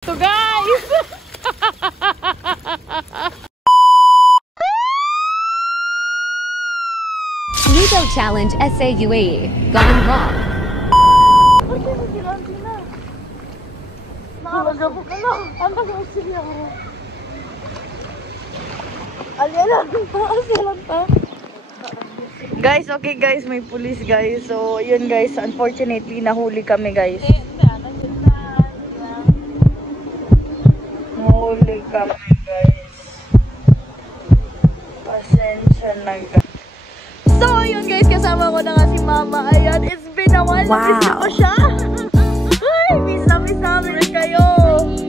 So guys! Ludo Challenge SAUAE gone wrong. Guys, okay guys, may police guys. So, yun guys, unfortunately, nahuli kami guys. Nahuli kami guys. Pasensya na guys. So, yun guys, kasama ko na nga si Mama. Ayan, it's been a while. Wow. Miss ko siya. Ay, miss na namin kayo.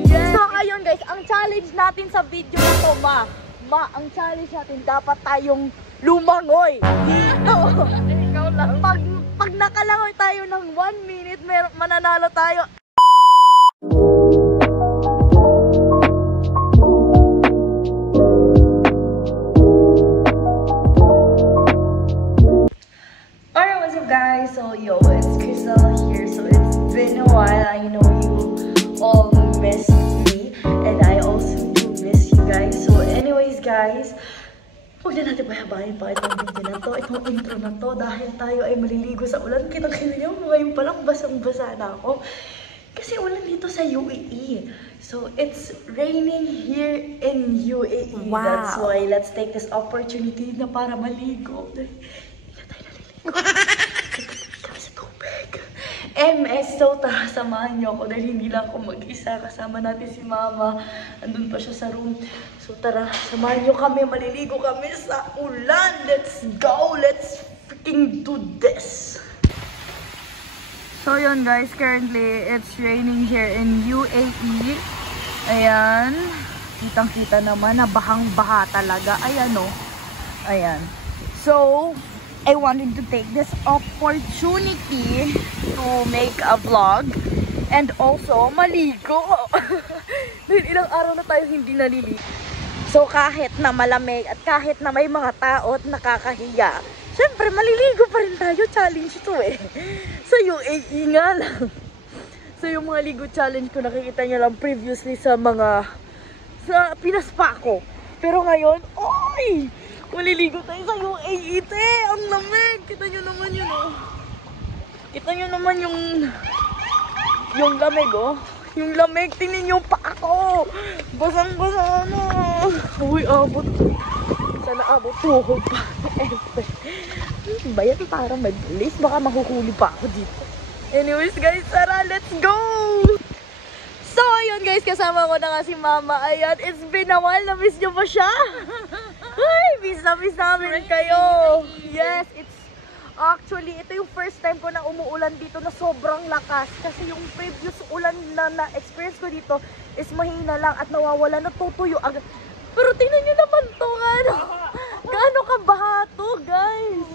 Yes. So, ayun guys, ang challenge natin sa video na to, ang challenge natin, dapat tayong lumangoy dito. Ikaw lang. Pag nakalangoy tayo ng 1 minute, mananalo tayo. Alright, what's up guys? So yo, it's Crystal here. So it's been a while. I know you all missed me, and I also do miss you guys. So anyways guys, huwag na natin pahabahin pa itong video na to, itong intro na to, dahil tayo ay maliligo sa ulan. Kita-kita niyo, ngayon palang basang-basa na ako. Kasi ulan dito sa UAE. So, it's raining here in UAE. Wow. That's why, let's take this opportunity na para maligo. Hindi na tayo naliligo. Kami sa tubig. So tara, samahan niyo ako dahil hindi lang ako mag-isa. Kasama natin si Mama. Andun pa siya sa room. So tara, samahan niyo kami. Maliligo kami sa ulan. Let's go! Let's freaking do this! So yun guys, currently it's raining here in UAE. Ayan. Kitang-kita naman na bahang-baha talaga. Ayan o. Ayan. So, I wanted to take this opportunity to make a vlog and also maligo. Dahil ilang araw na tayo hindi naliligo. So kahit na malamig at kahit na may mga tao at nakakahiya, syempre maliligo pa rin tayo. Challenge ito eh. Sa UAE nga lang. So yung mga ligo challenge ko nakikita nyo lang previously sa Pinas pa ako. Pero ngayon, oy! Maliligo tayo sa UAE, te! Ang lamig! Kita nyo naman yun, oh. Kita nyo naman yung lamig, oh. Yung lamig, tingnan nyo pa ako! Basang-basa na! Uy, abot. Sana abot tuhod pa. Bayan parang may bilis. Baka mahuhuli pa ako dito. Anyways, guys, tara, let's go! So, ayun guys, kasama ko na nga si Mama. Ayan, it's been a while. Na-miss nyo ba siya? Ay, miss namin kayo. Yes, it's actually, ito yung first time ko na umuulan dito na sobrang lakas. Kasi yung previous ulan na experience ko dito is mahina lang at nawawala, natutuyo agad. Pero tingnan nyo naman to, gaano kabaha to, guys.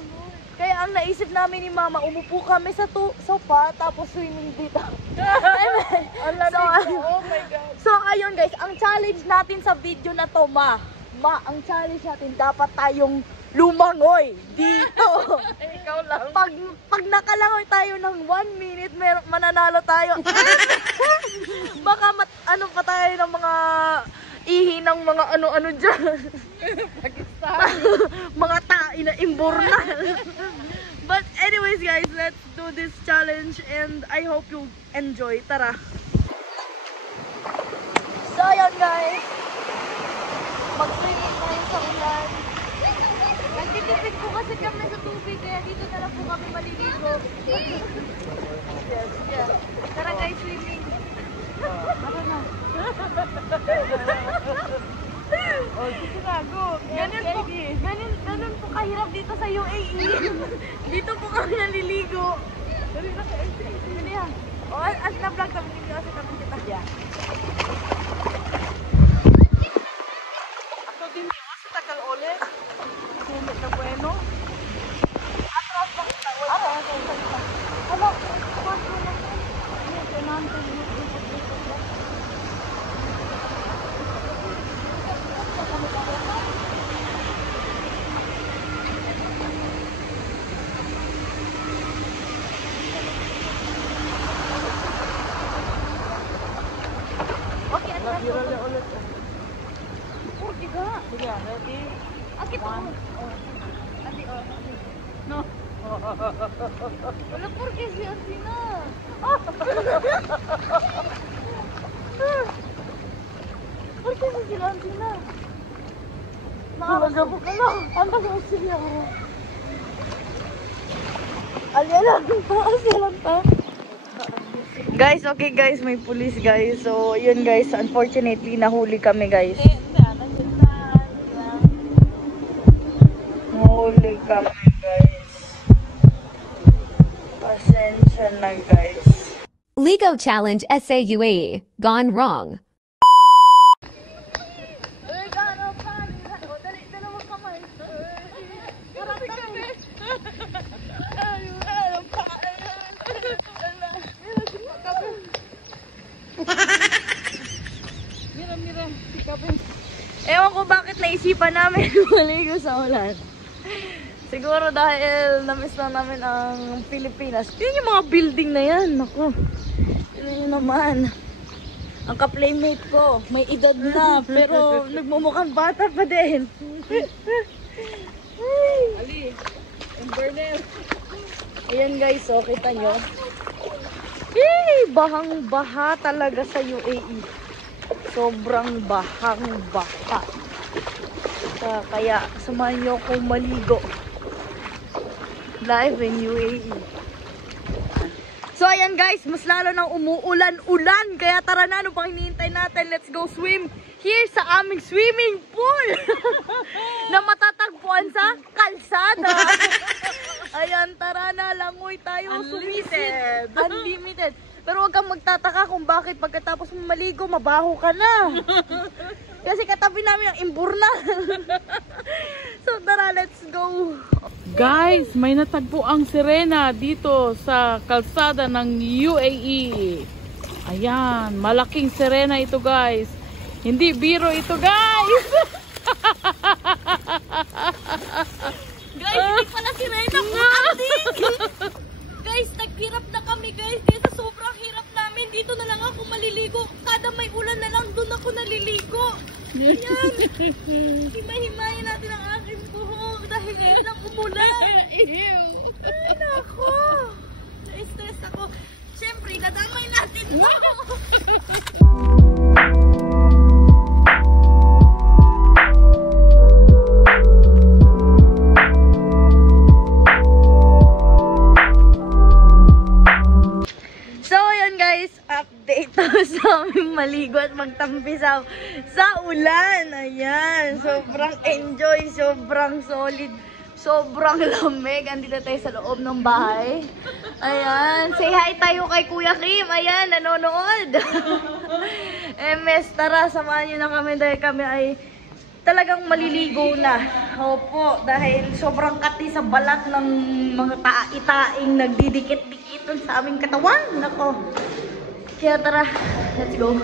Kaya ang naisip namin ni Mama, umupo kami sa sofa, tapos swimming dito. Oh my God. So, ayun guys, ang challenge natin sa video na to, ang challenge natin, dapat tayong lumangoy dito. Ikaw lang. Pag nakalangoy tayo ng 1 minute, mananalo tayo. Baka ano pa tayo ng mga ihi ng mga ano-ano dyan. Pakistan. Mga tae na imburnal. But anyways guys, let's do this challenge and I hope you enjoy. Tara. So ayun guys, mag-swimming tayo sa ulan. Nagtitipid po kasi kami sa tubig, kaya dito na lang po kami maliligo. Yes. Tara guys, swimming. Tara na. Oh, sige na, go. Ganun po kahirap dito sa UAE. Dito po kami naliligo. Dali na ka, Dali yan. O, as na vlog kami dito kasi kami kita. yeah. Ako din sa takal ulit. Sumit na bueno. Atras pa kita. Ano? Viral na ulit. Purki ka. Sige, ready? Akit ako. Adi, No. Wala purki si Athena. Purki si sila Athena. Nakakagabok ka lang. Ang pag-uusili ako. Alya lang pa. Asya lang pa. Guys, okay guys. May police guys. So, yun guys. Unfortunately, nahuli kami guys. Nahuli kami guys. Pasensya na guys. Lego Challenge SAUAE. Gone wrong. Mira, sikapin. Ewan ko bakit naisipan namin maligo sa ulan. Siguro dahil na-miss na namin ang Pilipinas. Yun yung mga building na yan. Naku. Yun yun naman. Ang ka-playmate ko, may edad na, pero nagmumukhang bata pa din. Ali, Inverness. Ayan guys, so kita nyo. Bahang-baha talaga sa UAE. Sobrang bahang-baha. Kaya samahan nyo akong maligo. Live in UAE. So ayan guys, mas lalo nang umuulan-ulan. Kaya tara na, ano pang hinihintay natin? Let's go swim here sa aming swimming pool. Na matatagpuan sa kalsada. Ayan, tara na, langoy tayo. Unlimited. Unlimited. Pero huwag kang magtataka kung bakit pagkatapos mo maligo, mabaho ka na. Kasi katabi namin ang imburnal. So tara, let's go. Guys, may natagpo ang sirena dito sa kalsada ng UAE. Ayan, malaking sirena ito guys. Hindi biro ito guys. Guys, hindi pala sirena po, ating. Guys, naghirap na kami guys. Dito sobrang hirap namin. Dito na lang ako maliligo. Kada may ulan na lang, doon ako naliligo. Ayan. Himay-himayin natin ang aking buhok dahil ngayon lang umulan. Ay, nako. Na-stress ako. Siyempre, nadamay natin mo. Update sa aming maligo at magtampisaw sa ulan. Ayan, sobrang enjoy, sobrang solid, sobrang lamig. Andito tayo sa loob ng bahay. Ayan, say hi tayo kay Kuya Kim. Ayan, nanonood. MS, tara, samahan nyo na kami dahil kami ay talagang maliligo na. Opo, dahil sobrang kati sa balat ng mga itaing nagdidikit-dikitan sa aming katawan. Nako. Kaya tara, let's go.